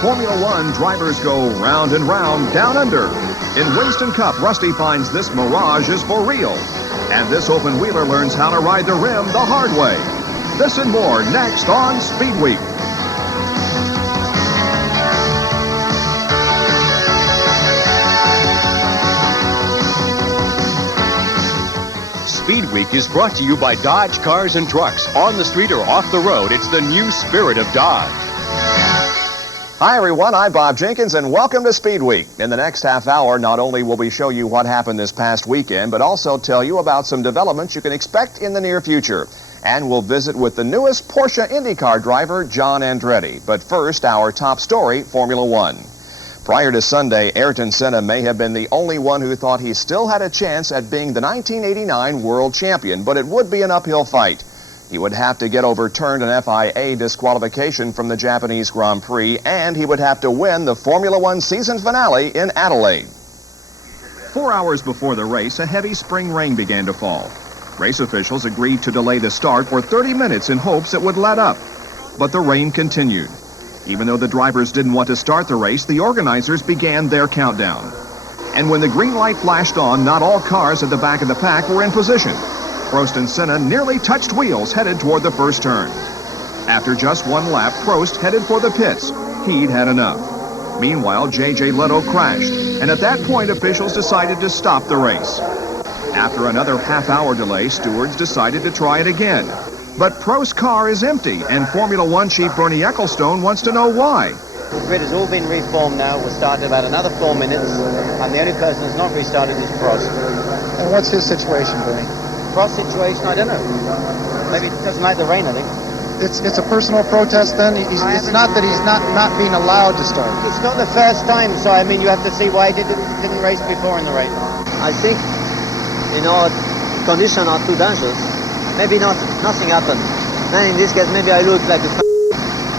Formula One drivers go round and round down under. In Winston Cup, Rusty finds this mirage is for real. And this open-wheeler learns how to ride the rim the hard way. This and more next on Speedweek. Speedweek is brought to you by Dodge Cars and Trucks. On the street or off the road, it's the new spirit of Dodge. Hi, everyone. I'm Bob Jenkins, and welcome to Speedweek. In the next half hour, not only will we show you what happened this past weekend, but also tell you about some developments you can expect in the near future. And we'll visit with the newest Porsche IndyCar driver, John Andretti. But first, our top story, Formula One. Prior to Sunday, Ayrton Senna may have been the only one who thought he still had a chance at being the 1989 world champion, but it would be an uphill fight. He would have to get overturned an FIA disqualification from the Japanese Grand Prix, and he would have to win the Formula One season finale in Adelaide. 4 hours before the race, a heavy spring rain began to fall. Race officials agreed to delay the start for 30 minutes in hopes it would let up. But the rain continued. Even though the drivers didn't want to start the race, the organizers began their countdown. And when the green light flashed on, not all cars at the back of the pack were in position. Prost and Senna nearly touched wheels headed toward the first turn. After just one lap, Prost headed for the pits. He'd had enough. Meanwhile, J.J. Leno crashed, and at that point, officials decided to stop the race. After another half-hour delay, stewards decided to try it again. But Prost's car is empty, and Formula One chief Bernie Ecclestone wants to know why. The grid has all been reformed now. We'll start in about another 4 minutes, and the only person who's not restarted is Prost. And what's his situation, Bernie? Prost situation, I don't know. Maybe he doesn't like the rain, I think. It's a personal protest then? It's not that he's not being allowed to start. It's not the first time, so I mean you have to see why he didn't race before in the rain. I think, conditions are too dangerous. Maybe nothing happened. Then in this case, maybe I look like a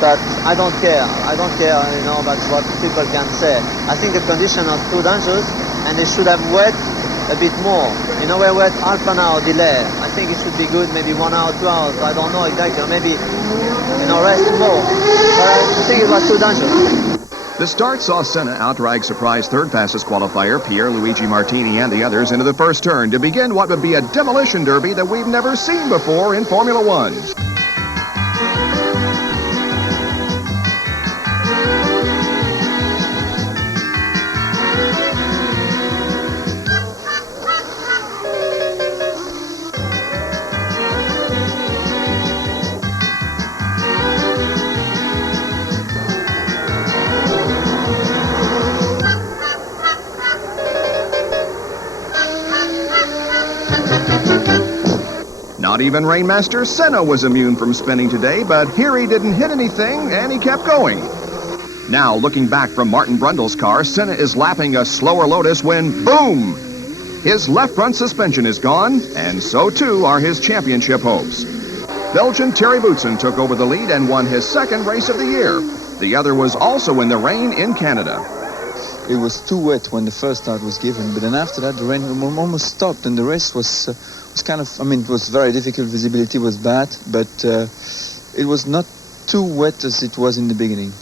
but I don't care. I don't care, about what people can say. I think the conditions are too dangerous, and they should have wait a bit more. We're with half an hour delay. I think it should be good, maybe 1 hour, 2 hours. I don't know exactly, or maybe, rest more. But I think it was too dangerous. The start saw Senna outdrag surprise third fastest qualifier Pierre Luigi Martini and the others into the first turn to begin what would be a demolition derby that we've never seen before in Formula One. Not even Rainmaster Senna was immune from spinning today, but here he didn't hit anything, and he kept going. Now, looking back from Martin Brundle's car, Senna is lapping a slower Lotus when, boom! His left front suspension is gone, and so too are his championship hopes. Belgian Terry Boutsen took over the lead and won his second race of the year. The other was also in the rain in Canada. It was too wet when the first start was given, but then after that the rain almost stopped, and the race was kind of, it was very difficult, visibility was bad, but it was not too wet as it was in the beginning.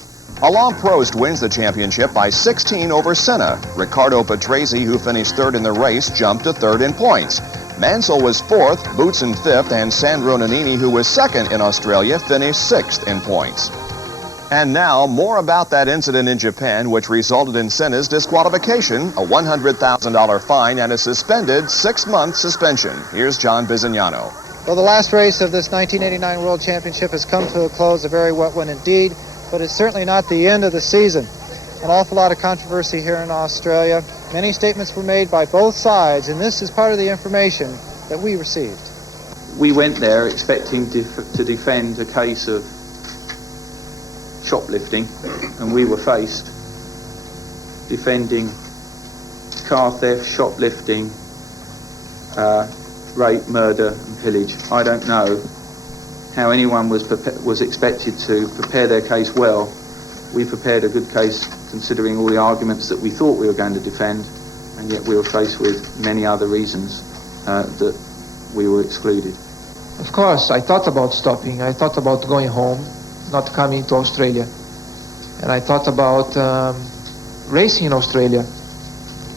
Alain Prost wins the championship by 16 over Senna. Riccardo Patrese, who finished third in the race, jumped to third in points. Mansell was fourth, Boutsen fifth, and Sandro Nannini, who was second in Australia, finished sixth in points. And now, more about that incident in Japan, which resulted in Senna's disqualification, a $100,000 fine, and a suspended 6-month suspension. Here's John Bizignano. Well, the last race of this 1989 World Championship has come to a close, a very wet one indeed, but it's certainly not the end of the season. An awful lot of controversy here in Australia. Many statements were made by both sides, and this is part of the information that we received. We went there expecting to defend a case of shoplifting, and we were faced defending car theft, shoplifting, rape, murder and pillage. I don't know how anyone was expected to prepare their case well. We prepared a good case considering all the arguments that we thought we were going to defend, and yet we were faced with many other reasons that we were excluded. Of course, I thought about stopping. I thought about going home, not coming to Australia. And I thought about racing in Australia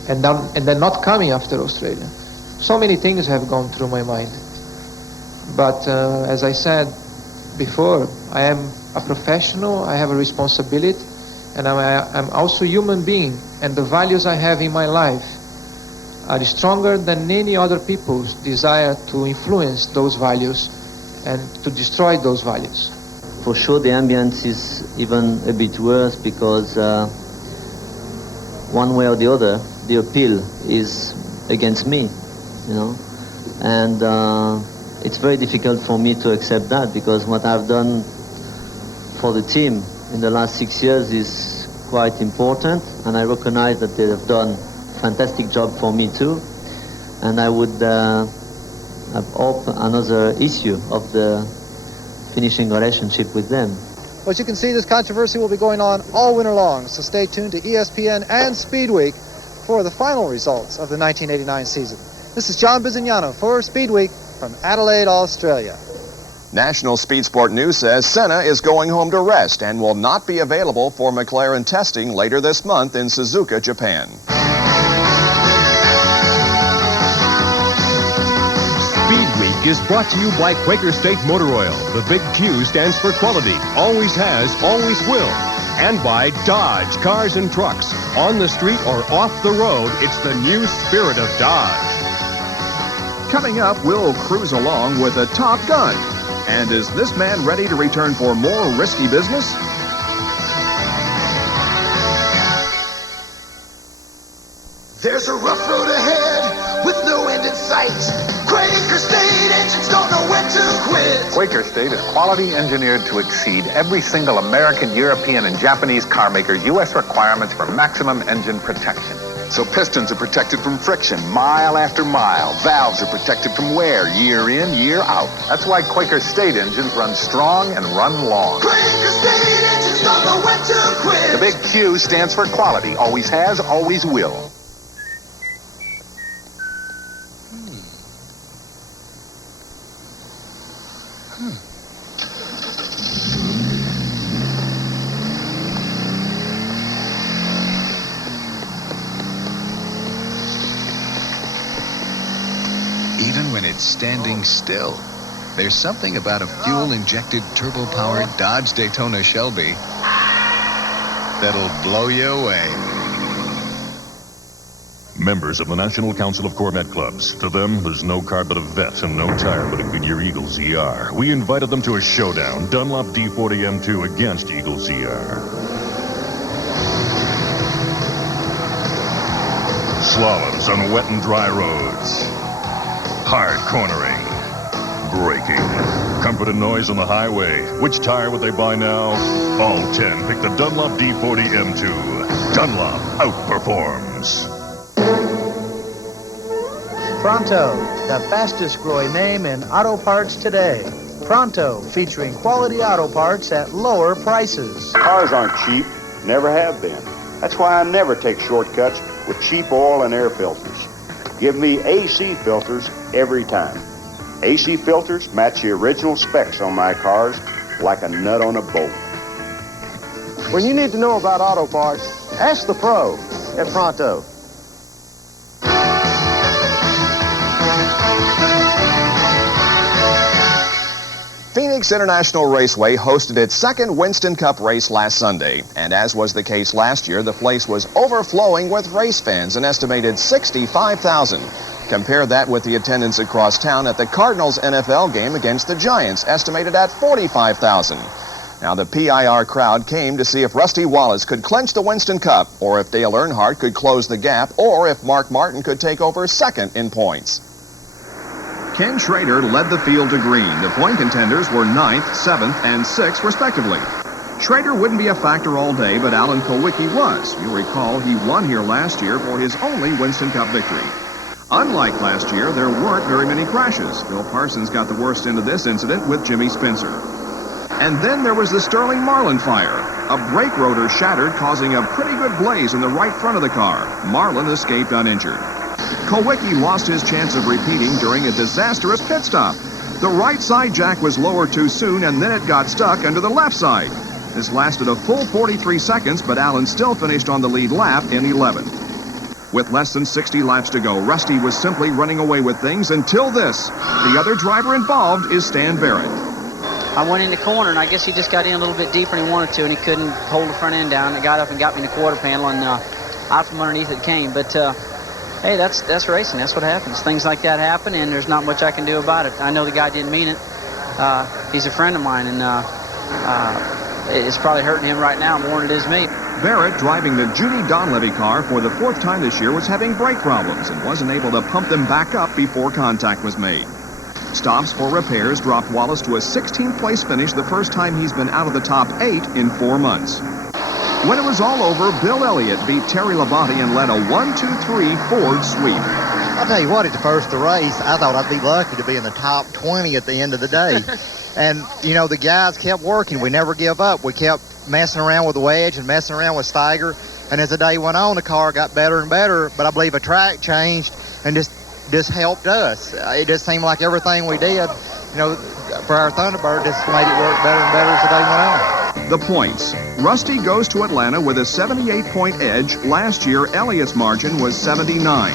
and then not coming after Australia. So many things have gone through my mind. But as I said before, I am a professional, I have a responsibility, and I'm also a human being, and the values I have in my life are stronger than any other people's desire to influence those values and to destroy those values. For sure the ambience is even a bit worse because one way or the other, the appeal is against me, you know, and it's very difficult for me to accept that because what I've done for the team in the last 6 years is quite important, and I recognize that they have done a fantastic job for me too, and I would have opened another issue of the finishing relationship with them. Well, as you can see, this controversy will be going on all winter long, so stay tuned to ESPN and Speedweek for the final results of the 1989 season. This is John Bizignano for Speedweek from Adelaide, Australia. National Speed Sport News says Senna is going home to rest and will not be available for McLaren testing later this month in Suzuka, Japan. Speedweek is brought to you by Quaker State Motor Oil. The big Q stands for quality, always has, always will. And by Dodge Cars and Trucks. On the street or off the road, it's the new spirit of Dodge. Coming up, we'll cruise along with a Top Gun. And is this man ready to return for more risky business? There's a rough road ahead with no end in sight. Quaker State engines don't know when to quit. Quaker State is quality engineered to exceed every single American, European, and Japanese car maker's U.S. requirements for maximum engine protection. So pistons are protected from friction mile after mile. Valves are protected from wear year in, year out. That's why Quaker State engines run strong and run long. Quaker State engines don't know when to quit. The big Q stands for quality. Always has, always will. Even when it's standing still, there's something about a fuel-injected, turbo-powered Dodge Daytona Shelby that'll blow you away. Members of the National Council of Corvette Clubs. To them, there's no car but a vet and no tire but a Goodyear Eagle ZR. We invited them to a showdown, Dunlop D40 M2 against Eagle ZR. Slaloms on wet and dry roads. Hard cornering. Braking. Comfort and noise on the highway. Which tire would they buy now? All 10 pick the Dunlop D40 M2. Dunlop outperforms. Pronto, the fastest growing name in auto parts today. Pronto, featuring quality auto parts at lower prices. Cars aren't cheap, never have been. That's why I never take shortcuts with cheap oil and air filters. Give me AC filters every time. AC filters match the original specs on my cars like a nut on a bolt. When you need to know about auto parts, ask the pro at Pronto. Phoenix International Raceway hosted its second Winston Cup race last Sunday, and as was the case last year, the place was overflowing with race fans, an estimated 65,000. Compare that with the attendance across town at the Cardinals NFL game against the Giants, estimated at 45,000. Now, the PIR crowd came to see if Rusty Wallace could clinch the Winston Cup, or if Dale Earnhardt could close the gap, or if Mark Martin could take over second in points. Ken Schrader led the field to green. The point contenders were 9th, 7th, and 6th, respectively. Schrader wouldn't be a factor all day, but Alan Kulwicki was. You'll recall he won here last year for his only Winston Cup victory. Unlike last year, there weren't very many crashes. Bill Parsons got the worst end of this incident with Jimmy Spencer. And then there was the Sterling Marlin fire. A brake rotor shattered, causing a pretty good blaze in the right front of the car. Marlin escaped uninjured. Kulwicki lost his chance of repeating during a disastrous pit stop. The right side jack was lowered too soon, and then it got stuck under the left side. This lasted a full 43 seconds, but Alain still finished on the lead lap in 11th. With less than 60 laps to go, Rusty was simply running away with things until this. The other driver involved is Stan Barrett. I went in the corner, and I guess he just got in a little bit deeper than he wanted to, and he couldn't hold the front end down. It got up and got me in the quarter panel, and out from underneath it came. But, hey, that's racing. That's what happens. Things like that happen, and there's not much I can do about it. I know the guy didn't mean it. He's a friend of mine, and it's probably hurting him right now more than it is me. Barrett, driving the Judy Donlevy car for the 4th time this year, was having brake problems and wasn't able to pump them back up before contact was made. Stops for repairs dropped Wallace to a 16th place finish, the first time he's been out of the top 8 in 4 months. When it was all over, Bill Elliott beat Terry Labonte and led a 1-2-3 Ford sweep. I'll tell you what, at the first of the race, I thought I'd be lucky to be in the top 20 at the end of the day. And, you know, the guys kept working. We never give up. We kept messing around with the wedge and messing around with Steiger. And as the day went on, the car got better and better. But I believe a track changed and just helped us. It just seemed like everything we did, you know, for our Thunderbird just made it work better and better as the day went on. The points. Rusty goes to Atlanta with a 78-point edge. Last year, Elliott's margin was 79.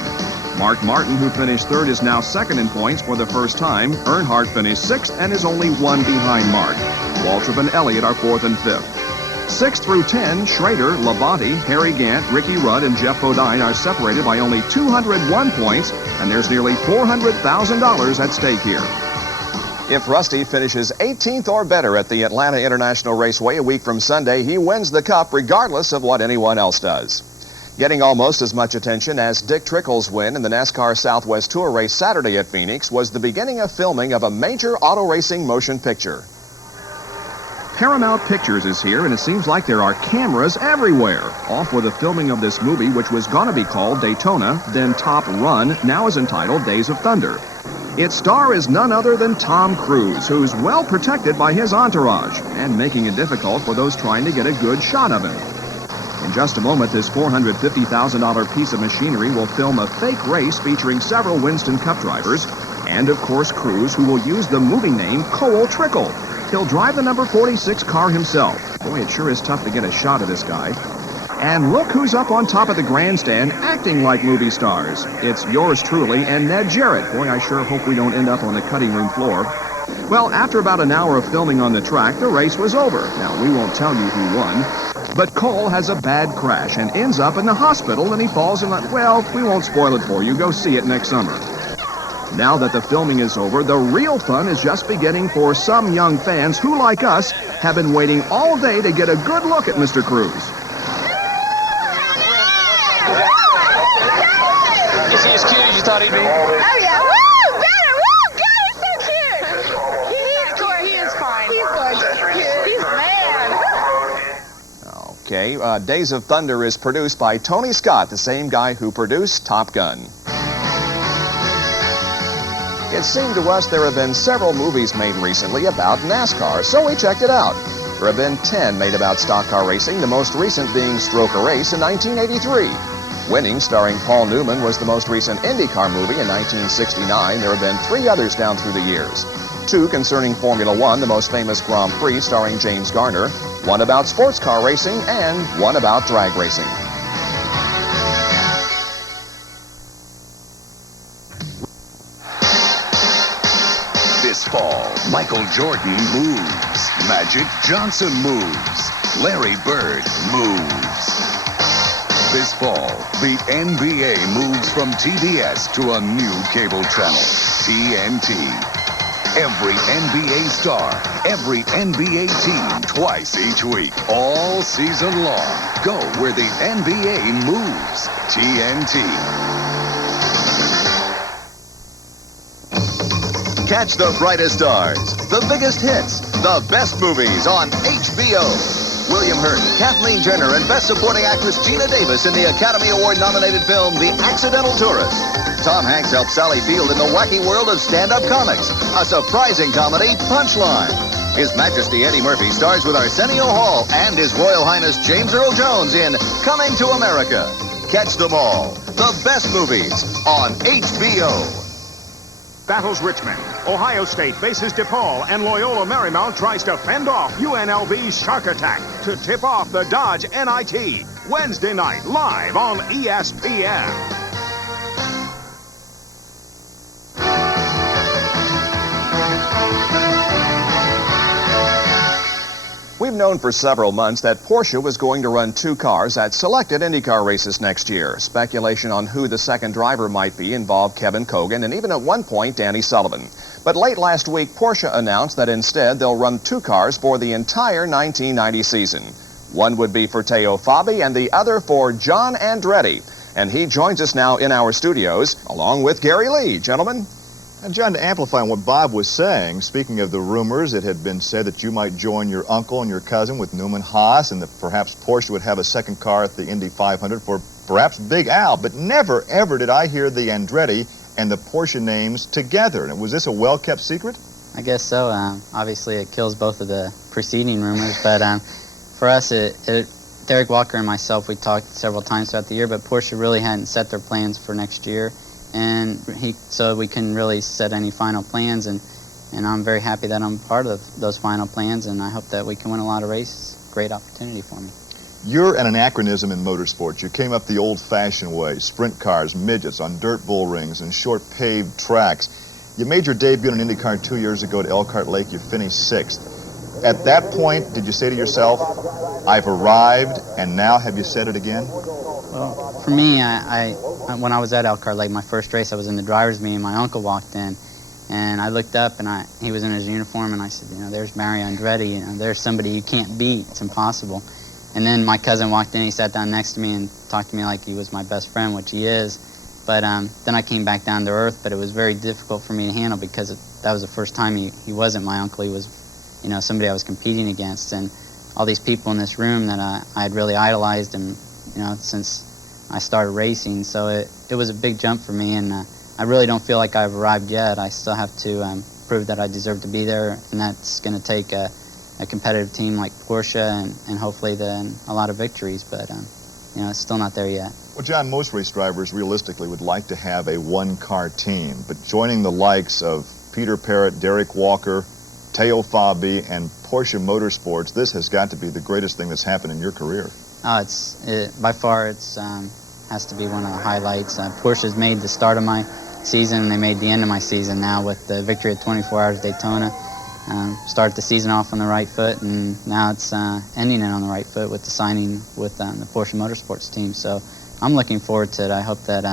Mark Martin, who finished 3rd, is now 2nd in points for the first time. Earnhardt finished 6th and is only 1 behind Mark. Waltrip and Elliott are 4th and 5th. 6 through 10, Schrader, Labonte, Harry Gant, Ricky Rudd, and Jeff Bodine are separated by only 201 points, and there's nearly $400,000 at stake here. If Rusty finishes 18th or better at the Atlanta International Raceway a week from Sunday, he wins the Cup regardless of what anyone else does. Getting almost as much attention as Dick Trickle's win in the NASCAR Southwest Tour race Saturday at Phoenix was the beginning of filming of a major auto racing motion picture. Paramount Pictures is here, and it seems like there are cameras everywhere. Off with the filming of this movie, which was going to be called Daytona, then Top Run, now is entitled Days of Thunder. Its star is none other than Tom Cruise, who's well protected by his entourage and making it difficult for those trying to get a good shot of him. In just a moment, this $450,000 piece of machinery will film a fake race featuring several Winston Cup drivers and, of course, Cruise, who will use the movie name Cole Trickle. He'll drive the number 46 car himself. Boy, it sure is tough to get a shot of this guy. And look who's up on top of the grandstand acting like movie stars. It's yours truly and Ned Jarrett. Boy, I sure hope we don't end up on the cutting room floor. Well, after about an hour of filming on the track, the race was over. Now, we won't tell you who won, but Cole has a bad crash and ends up in the hospital, and he falls in well, we won't spoil it for you. Go see it next summer. Now that the filming is over, the real fun is just beginning for some young fans who, like us, have been waiting all day to get a good look at Mr. Cruise. Is he as cute as you thought he'd be? Oh, yeah. Woo! Got it! Woo! Got it! So cute! He's gorgeous. He is fine. He's gorgeous. He's a man. Okay, Days of Thunder is produced by Tony Scott, the same guy who produced Top Gun. It seemed to us there have been several movies made recently about NASCAR, so we checked it out. There have been 10 made about stock car racing, the most recent being Stroke a Race in 1983. Winning, starring Paul Newman, was the most recent IndyCar movie in 1969. There have been 3 others down through the years. 2 concerning Formula One, the most famous Grand Prix starring James Garner, 1 about sports car racing, and 1 about drag racing. This fall, Michael Jordan moves. Magic Johnson moves. Larry Bird moves. This fall, the NBA moves from TBS to a new cable channel, TNT. Every NBA star, every NBA team, twice each week, all season long. Go where the NBA moves. TNT. Catch the brightest stars, the biggest hits, the best movies on HBO. William Hurt, Kathleen Turner, and Best Supporting Actress Gina Davis in the Academy Award-nominated film The Accidental Tourist. Tom Hanks helps Sally Field in the wacky world of stand-up comics. A surprising comedy, Punchline. His Majesty Eddie Murphy stars with Arsenio Hall and His Royal Highness James Earl Jones in Coming to America. Catch them all. The best movies on HBO. battles Richmond. Ohio State faces DePaul, and Loyola Marymount tries to fend off UNLV's Shark Attack to tip off the Dodge NIT. Wednesday night, live on ESPN. We've known for several months that Porsche was going to run 2 cars at selected IndyCar races next year. Speculation on who the second driver might be involved Kevin Kogan and even at one point Danny Sullivan. But late last week, Porsche announced that instead they'll run 2 cars for the entire 1990 season. One would be for Teo Fabi and the other for John Andretti. And he joins us now in our studios along with Gary Lee. Gentlemen. And John, to amplify on what Bob was saying, speaking of the rumors, it had been said that you might join your uncle and your cousin with Newman Haas, and that perhaps Porsche would have a second car at the Indy 500 for perhaps Big Al. But never, ever did I hear the Andretti and the Porsche names together. And was this a well-kept secret? I guess so. Obviously, it kills both of the preceding rumors, but for us, Derek Walker and myself, we talked several times throughout the year, but Porsche really hadn't set their plans for next year. And so we couldn't really set any final plans, and I'm very happy that I'm part of those final plans, and I hope that we can win a lot of races. Great opportunity for me. You're an anachronism in motorsports. You came up the old-fashioned way, sprint cars, midgets on dirt bull rings and short paved tracks. You made your debut in an IndyCar 2 years ago at Elkhart Lake. You finished 6th. At that point, did you say to yourself, I've arrived, and now have you said it again? Well, for me, when I was at Elkhart Lake, my first race, I was in the driver's meeting, my uncle walked in, and I looked up, and he was in his uniform, and I said, there's Mario Andretti, there's somebody you can't beat, it's impossible. And then my cousin walked in, he sat down next to me and talked to me like he was my best friend, which he is. But then I came back down to earth, but it was very difficult for me to handle because that was the first time he wasn't my uncle, he was, somebody I was competing against, and all these people in this room that I had really idolized him, since I started racing, so it was a big jump for me, and I really don't feel like I've arrived yet. I still have to prove that I deserve to be there, and that's going to take a competitive team like Porsche and hopefully then a lot of victories, but it's still not there yet. Well, John, most race drivers realistically would like to have a one-car team, but joining the likes of Peter Parrott, Derek Walker, Teo Fabi, and Porsche Motorsports, this has got to be the greatest thing that's happened in your career. By far, it's has to be one of the highlights. Porsche's made the start of my season, and they made the end of my season now with the victory at 24 Hours Daytona. Start the season off on the right foot, and now it's ending it on the right foot with the signing with the Porsche Motorsports team. So I'm looking forward to it. I hope that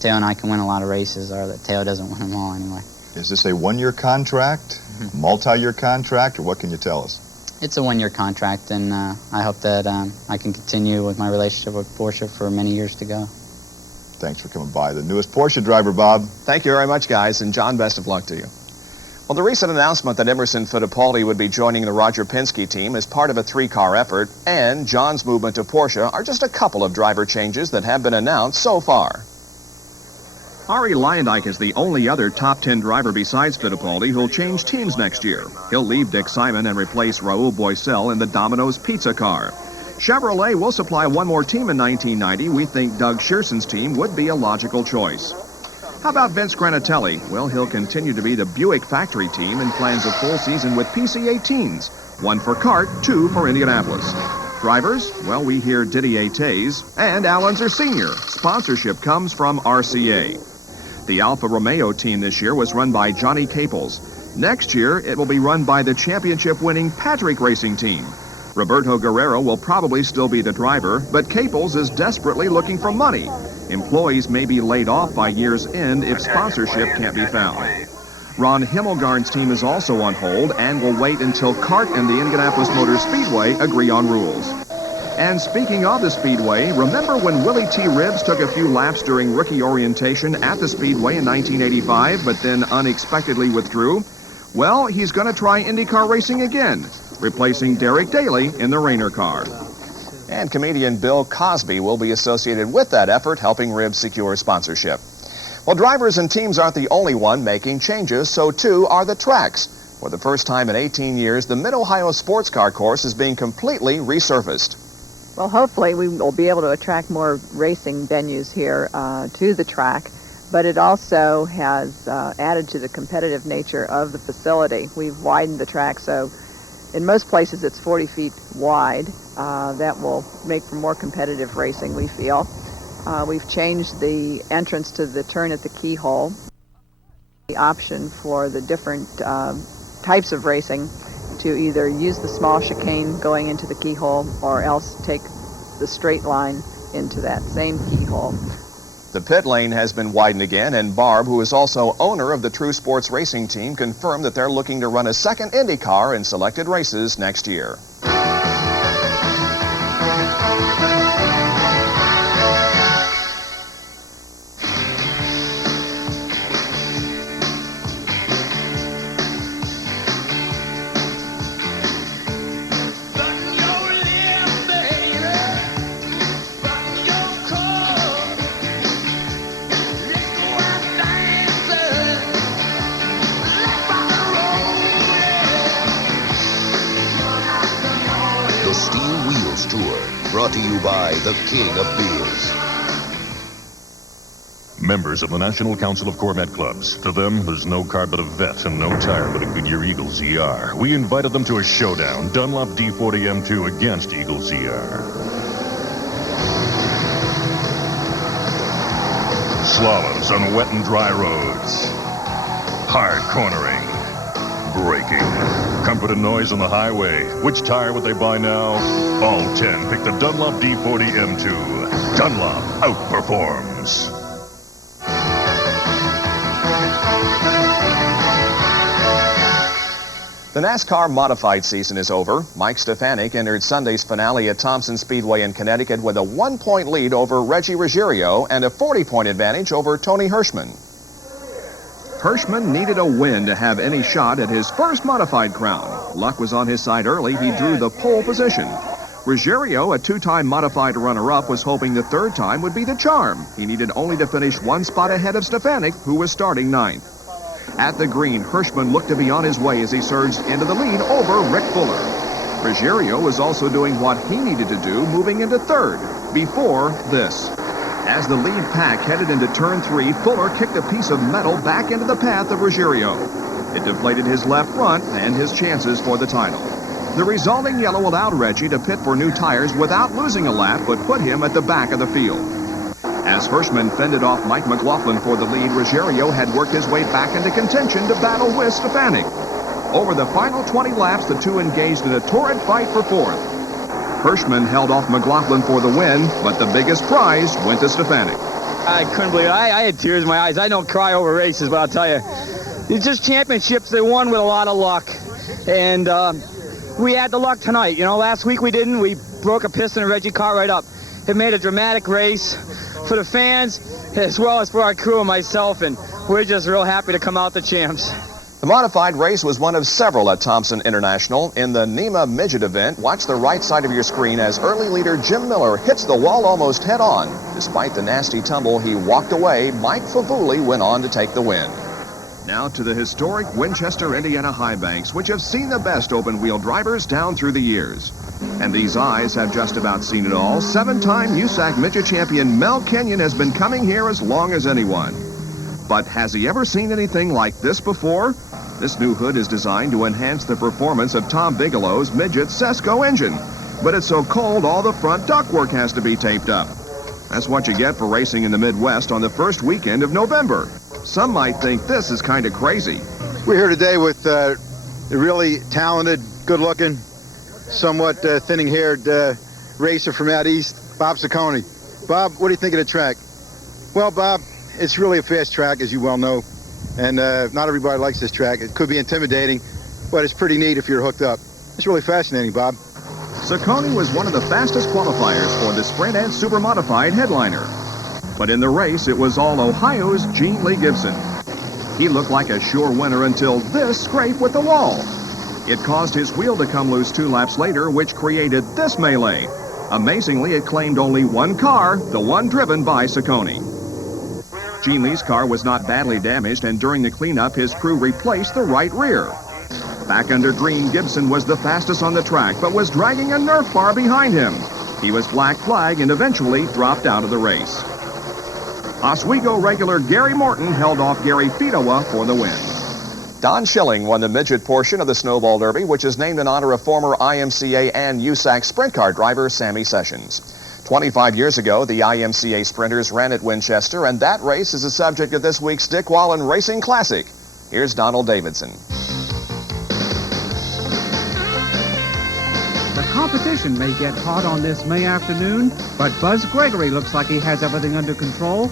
Teo and I can win a lot of races, or that Teo doesn't win them all anyway. Is this a one-year contract, multi-year contract, or what can you tell us? It's a 1-year contract, and I hope that I can continue with my relationship with Porsche for many years to go. Thanks for coming by. The newest Porsche driver, Bob. Thank you very much, guys, and John, best of luck to you. Well, the recent announcement that Emerson Fittipaldi would be joining the Roger Penske team as part of a 3-car effort and John's movement to Porsche are just a couple of driver changes that have been announced so far. Ari Leyendyk is the only other top 10 driver besides Fittipaldi who'll change teams next year. He'll leave Dick Simon and replace Raul Boesel in the Domino's Pizza car. Chevrolet will supply one more team in 1990. We think Doug Shearson's team would be a logical choice. How about Vince Granatelli? Well, he'll continue to be the Buick factory team and plans a full season with PC-18s, 1 for CART, 2 for Indianapolis. Drivers? Well, we hear Didier Tays and Al Unser Sr. Sponsorship comes from RCA. The Alfa Romeo team this year was run by Johnny Caples. Next year, it will be run by the championship-winning Patrick Racing team. Roberto Guerrero will probably still be the driver, but Caples is desperately looking for money. Employees may be laid off by year's end if sponsorship can't be found. Ron Himmelgarn's team is also on hold and will wait until CART and the Indianapolis Motor Speedway agree on rules. And speaking of the Speedway, remember when Willie T. Ribbs took a few laps during rookie orientation at the Speedway in 1985, but then unexpectedly withdrew? Well, he's going to try IndyCar racing again, replacing Derek Daly in the Rayner car. And comedian Bill Cosby will be associated with that effort, helping Ribbs secure sponsorship. Well, drivers and teams aren't the only one making changes, so too are the tracks. For the first time in 18 years, the Mid-Ohio Sports Car Course is being completely resurfaced. Well, hopefully we will be able to attract more racing venues here to the track. but it also has added to the competitive nature of the facility. We've widened the track, so in most places it's 40 feet wide. That will make for more competitive racing, we feel. We've changed the entrance to the turn at the keyhole. The option for the different types of racing to either use the small chicane going into the keyhole or else take the straight line into that same keyhole. The pit lane has been widened again, and Barb, who is also owner of the True Sports Racing team, confirmed that they're looking to run a second Indy car in selected races next year. Brought to you by the King of Beers. Members of the National Council of Corvette Clubs. To them, there's no car but a vet and no tire but a Goodyear Eagle ZR. We invited them to a showdown, Dunlop D40 M2 against Eagle ZR. Slaloms on wet and dry roads. Hard cornering. Braking. Comfort and noise on the highway. Which tire would they buy now? All 10 pick the Dunlop D40 M2. Dunlop outperforms. The NASCAR modified season is over. Mike Stefanik entered Sunday's finale at Thompson Speedway in Connecticut with a 1-point lead over Reggie Ruggiero and a 40-point advantage over Tony Hirschman. Hirschman needed a win to have any shot at his first modified crown. Luck was on his side early. He drew the pole position. Ruggiero, a 2-time modified runner-up, was hoping the third time would be the charm. He needed only to finish 1 spot ahead of Stefanik, who was starting 9th. At the green, Hirschman looked to be on his way as he surged into the lead over Rick Fuller. Ruggiero was also doing what he needed to do, moving into 3rd, before this. As the lead pack headed into turn 3, Fuller kicked a piece of metal back into the path of Ruggiero. It deflated his left front and his chances for the title. The resulting yellow allowed Reggie to pit for new tires without losing a lap, but put him at the back of the field. As Hirschman fended off Mike McLaughlin for the lead, Ruggiero had worked his way back into contention to battle with Stefanik. Over the final 20 laps, the two engaged in a torrid fight for 4th. Hirschman held off McLaughlin for the win, but the biggest prize went to Stefanik. I couldn't believe it. I had tears in my eyes. I don't cry over races, but I'll tell you, it's just championships. They won with a lot of luck. And we had the luck tonight. You know, last week we didn't. We broke a piston and Reggie caught right up. It made a dramatic race for the fans as well as for our crew and myself, and we're just real happy to come out the champs. The modified race was one of several at Thompson International. In the NEMA Midget event, watch the right side of your screen as early leader Jim Miller hits the wall almost head-on. Despite the nasty tumble, he walked away. Mike Favuli went on to take the win. Now to the historic Winchester, Indiana high banks, which have seen the best open-wheel drivers down through the years. And these eyes have just about seen it all. 7-time USAC Midget champion Mel Kenyon has been coming here as long as anyone. But has he ever seen anything like this before? This new hood is designed to enhance the performance of Tom Bigelow's Midget Sesco engine. But it's so cold, all the front ductwork has to be taped up. That's what you get for racing in the Midwest on the first weekend of November. Some might think this is kind of crazy. We're here today with a really talented, good-looking, somewhat thinning-haired racer from out east, Bob Ciccone. Bob, what do you think of the track? Well, Bob, it's really a fast track, as you well know. And not everybody likes this track. It could be intimidating, but it's pretty neat if you're hooked up. It's really fascinating, Bob. Ciccone was one of the fastest qualifiers for the Sprint and Super Modified headliner. But in the race, it was all Ohio's Gene Lee Gibson. He looked like a sure winner until this scrape with the wall. It caused his wheel to come loose 2 laps later, which created this melee. Amazingly, it claimed only one car, the one driven by Ciccone. Gene Lee's car was not badly damaged, and during the cleanup, his crew replaced the right rear. Back under green, Gibson was the fastest on the track, but was dragging a Nerf bar behind him. He was black flag and eventually dropped out of the race. Oswego regular Gary Morton held off Gary Fedowa for the win. Don Schilling won the midget portion of the Snowball Derby, which is named in honor of former IMCA and USAC sprint car driver Sammy Sessions. 25 years ago, the IMCA sprinters ran at Winchester, and that race is the subject of this week's Dick Wallen Racing Classic. Here's Donald Davidson. The competition may get hot on this May afternoon, but Buzz Gregory looks like he has everything under control.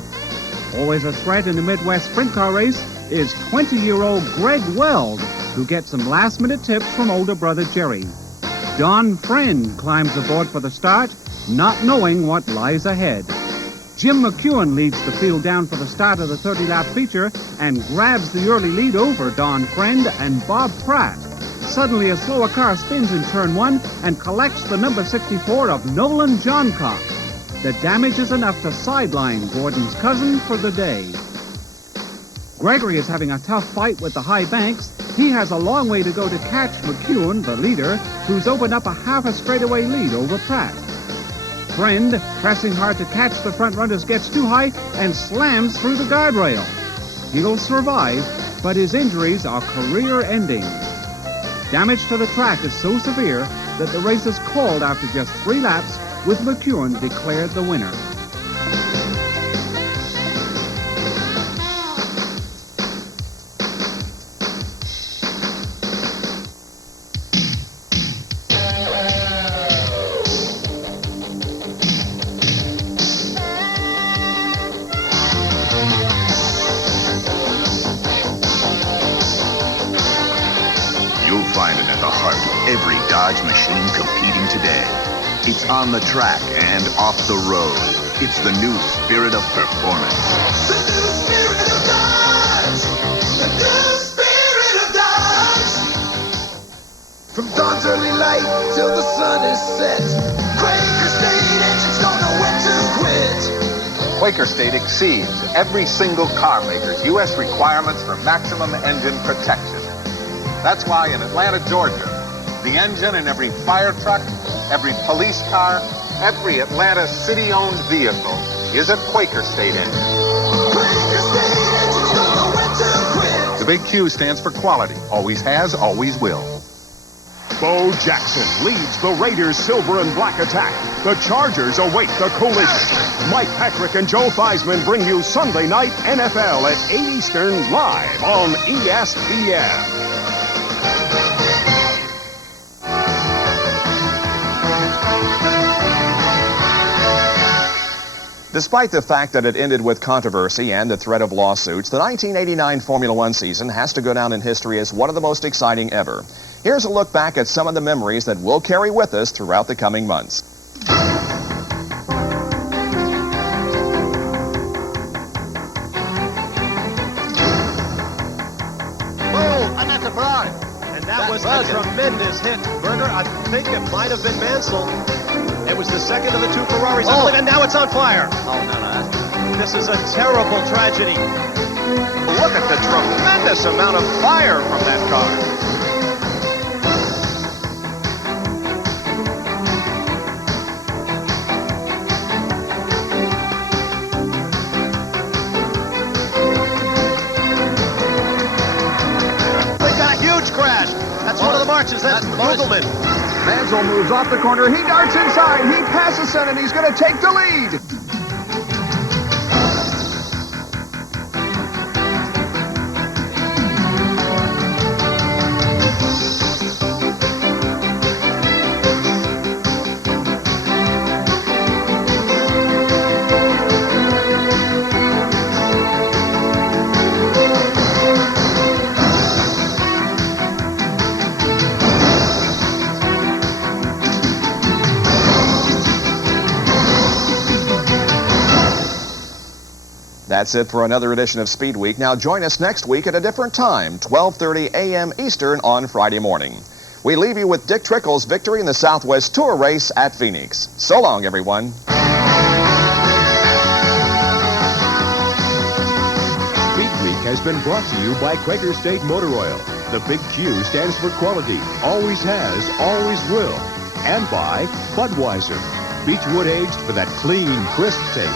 Always a threat in the Midwest sprint car race is 20-year-old Greg Weld, who gets some last-minute tips from older brother Jerry. Don Friend climbs aboard for the start, not knowing what lies ahead. Jim McEwen leads the field down for the start of the 30-lap feature and grabs the early lead over Don Friend and Bob Pratt. Suddenly, a slower car spins in turn 1 and collects the number 64 of Nolan Johncock. The damage is enough to sideline Gordon's cousin for the day. Gregory is having a tough fight with the high banks. He has a long way to go to catch McEwen, the leader, who's opened up a half a straightaway lead over Pratt. Friend, pressing hard to catch the front runners, gets too high and slams through the guardrail. He'll survive, but his injuries are career-ending. Damage to the track is so severe that the race is called after just 3 laps, with McEwen declared the winner. You'll find it at the heart of every Dodge machine competing today. It's on the track and off the road. It's the new spirit of performance. The new spirit of Dodge! The new spirit of Dodge! From dawn's early light till the sun is set, Quaker State engines don't know when to quit. Quaker State exceeds every single car maker's U.S. requirements for maximum engine protection. That's why in Atlanta, Georgia, the engine in every fire truck, every police car, every Atlanta city-owned vehicle is a Quaker State engine. Quaker State engines don't know when to quit. The big Q stands for quality. Always has, always will. Bo Jackson leads the Raiders' silver and black attack. The Chargers await the collision. Mike Patrick and Joe Theismann bring you Sunday night NFL at 8 Eastern live on ESPN. Despite the fact that it ended with controversy and the threat of lawsuits, the 1989 Formula One season has to go down in history as one of the most exciting ever. Here's a look back at some of the memories that we'll carry with us throughout the coming months. Oh, I'm at the bride. And that was a tremendous hit, Berger. I think it might have been Mansell. It was the second of the 2 Ferraris, I believe, and now it's on fire. Oh, no. This is a terrible tragedy. Look at the tremendous amount of fire from that car. They got a huge crash. That's one of the marches. That's Vogelman. Mansell moves off the corner. He darts inside. He passes Senna, and he's going to take the lead. That's it for another edition of Speed Week. Now join us next week at a different time, 12:30 a.m. Eastern on Friday morning. We leave you with Dick Trickle's victory in the Southwest Tour race at Phoenix. So long, everyone. Speed Week has been brought to you by Quaker State Motor Oil. The big Q stands for quality, always has, always will. And by Budweiser, Beechwood aged for that clean, crisp taste.